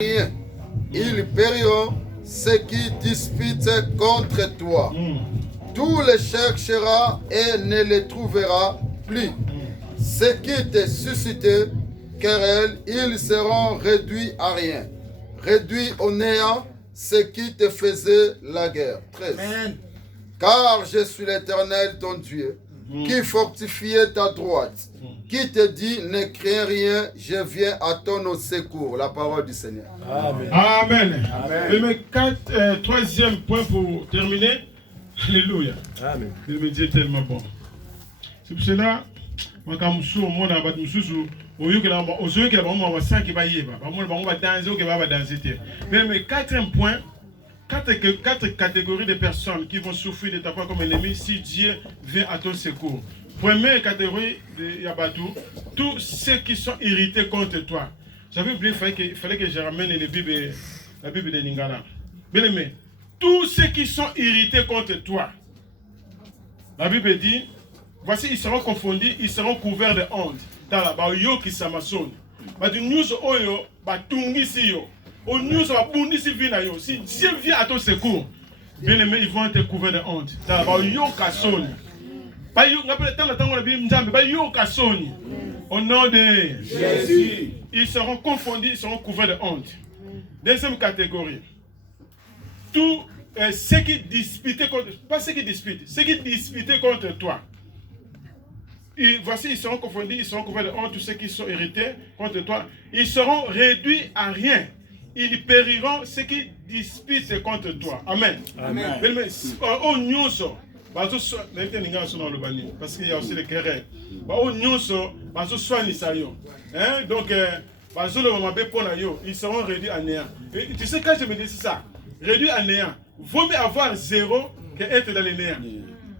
rien. Ils périront ceux qui disputent contre toi. Tu les chercheras et ne les trouveras plus. Ceux qui te suscitaient querelle, ils seront réduits à rien. Réduits au néant, ceux qui te faisaient la guerre. 13. Amen. Car je suis l'Éternel ton Dieu, qui fortifiait ta droite, qui te dit ne crains rien, je viens à ton secours. La parole du Seigneur. Amen. Amen. Amen. Et troisième point pour terminer. Alléluia. Amen. Il me dit tellement bon. C'est pour cela, moi quand je suis au monde, je suis mais quatrième point, quatre catégories de personnes qui vont souffrir de ta part comme ennemi si Dieu vient à ton secours. Première catégorie de Yabatou, tous ceux qui sont irrités contre toi. J'avais oublié qu'il fallait que je ramène la Bible de Lingala. Bien aimé, tous ceux qui sont irrités contre toi. La Bible dit, voici ils seront confondus, ils seront couverts de honte. Dans la bayo qui s'amassonne. Bah du news oyo, bah tungi si yo. Au news va bundi si vina yo. Si Dieu vient à ton secours, bien aimé, ils vont être couverts de honte. Dans la bayo kasson. Bah yo, n'appelle tant la tango la Bible m'dambe, bah yo kasson. Au nom de Jésus, ils seront confondus, ils seront couverts de honte. Deuxième catégorie. Tous ceux qui disputaient contre, pas ceux qui disputent, ceux qui disputaient contre toi. Et voici, ils seront confondus, ils seront couverts de honte, tous ceux qui sont irrités contre toi. Ils seront réduits à rien. Ils périront ceux qui disputent contre toi. Amen. Amen. Au nyonso, parce qu'il y a aussi les querelles. Au nyonso, donc, ils seront réduits à néant. Et tu sais, quand je me dis ça, réduits à néant, vaut mieux avoir zéro qu'être dans les néants.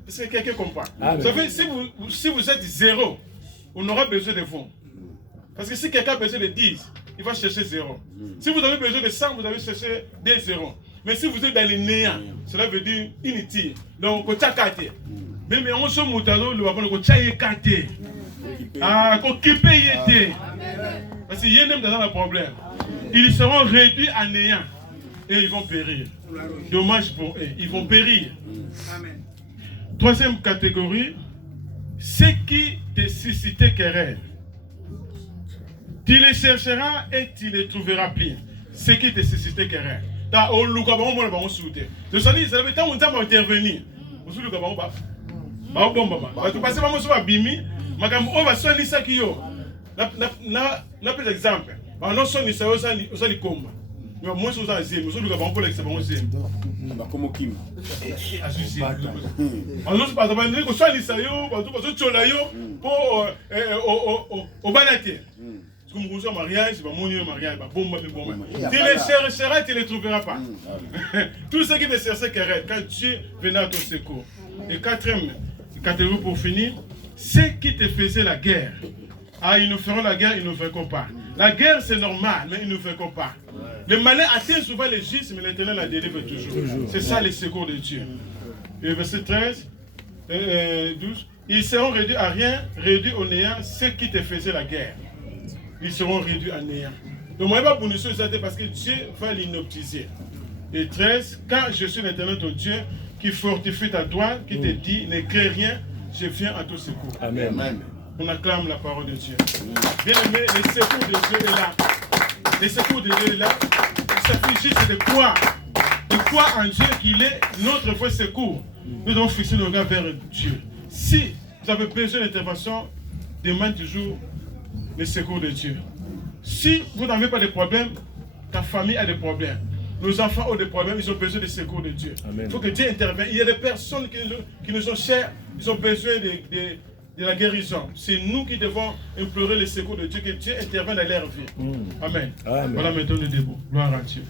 Est-ce que quelqu'un comprend? Vous savez, si vous êtes zéro, on aura besoin de vous. Parce que si quelqu'un a besoin de 10, il va chercher zéro. Si vous avez besoin de 100, vous allez chercher des zéros. Mais si vous êtes dans les néants, cela veut dire inutile. Donc, on t'a caté. Mais on se moutalo, on t'a caté. Ah, qu'on qui paye était. Parce qu'il y a un problème. Ils seront réduits à néant. Et ils vont périr. Dommage pour eux. Ils vont périr. Amen. Troisième catégorie, ceux qui te suscitaient querelle. Tu les chercheras et tu les trouveras plus. Ceux qui te suscitaient querelle. Ça veut dire que ça veut intervenir. Moi, je suis un zéro. Je suis un zéro. Je suis un zéro. Tu les chercheras, tu ne les trouveras pas. Tous ceux qui te cherchaient querelle, quand Dieu venait à ton secours. Et quatrième catégorie pour finir, ceux qui te faisaient la guerre. Ah, ils nous feront la guerre, ils ne nous vaincront pas. La guerre, c'est normal, mais ils ne nous vaincront pas. Le malin atteint souvent les justes, mais l'Éternel la délivre toujours. C'est ça le secours de Dieu. Et verset 13, 12. Ils seront réduits à rien, réduits au néant, ceux qui te faisaient la guerre. Ils seront réduits à néant. Donc, moi, je ne vais pas pour nous parce que Dieu va l'inoptiser. Et 13, car je suis l'Éternel ton Dieu, qui fortifie ta droite, qui te dit, ne crains rien, je viens à ton secours. Amen. Amen. On acclame la parole de Dieu. Bien aimé, le secours de Dieu est là. Le secours de Dieu est là. Il s'affiche, c'est de croire. De croire en Dieu qu'il est notre vrai secours. Nous devons fixer nos regards vers Dieu. Si vous avez besoin d'intervention, demande toujours le secours de Dieu. Si vous n'avez pas de problème, ta famille a des problèmes. Nos enfants ont des problèmes, ils ont besoin du secours de Dieu. Il faut que Dieu intervienne. Il y a des personnes qui nous sont chères, ils ont besoin de la guérison. C'est nous qui devons implorer le secours de Dieu, que Dieu intervienne dans leur vie. Amen. Voilà, maintenant nous debout. Gloire à Dieu.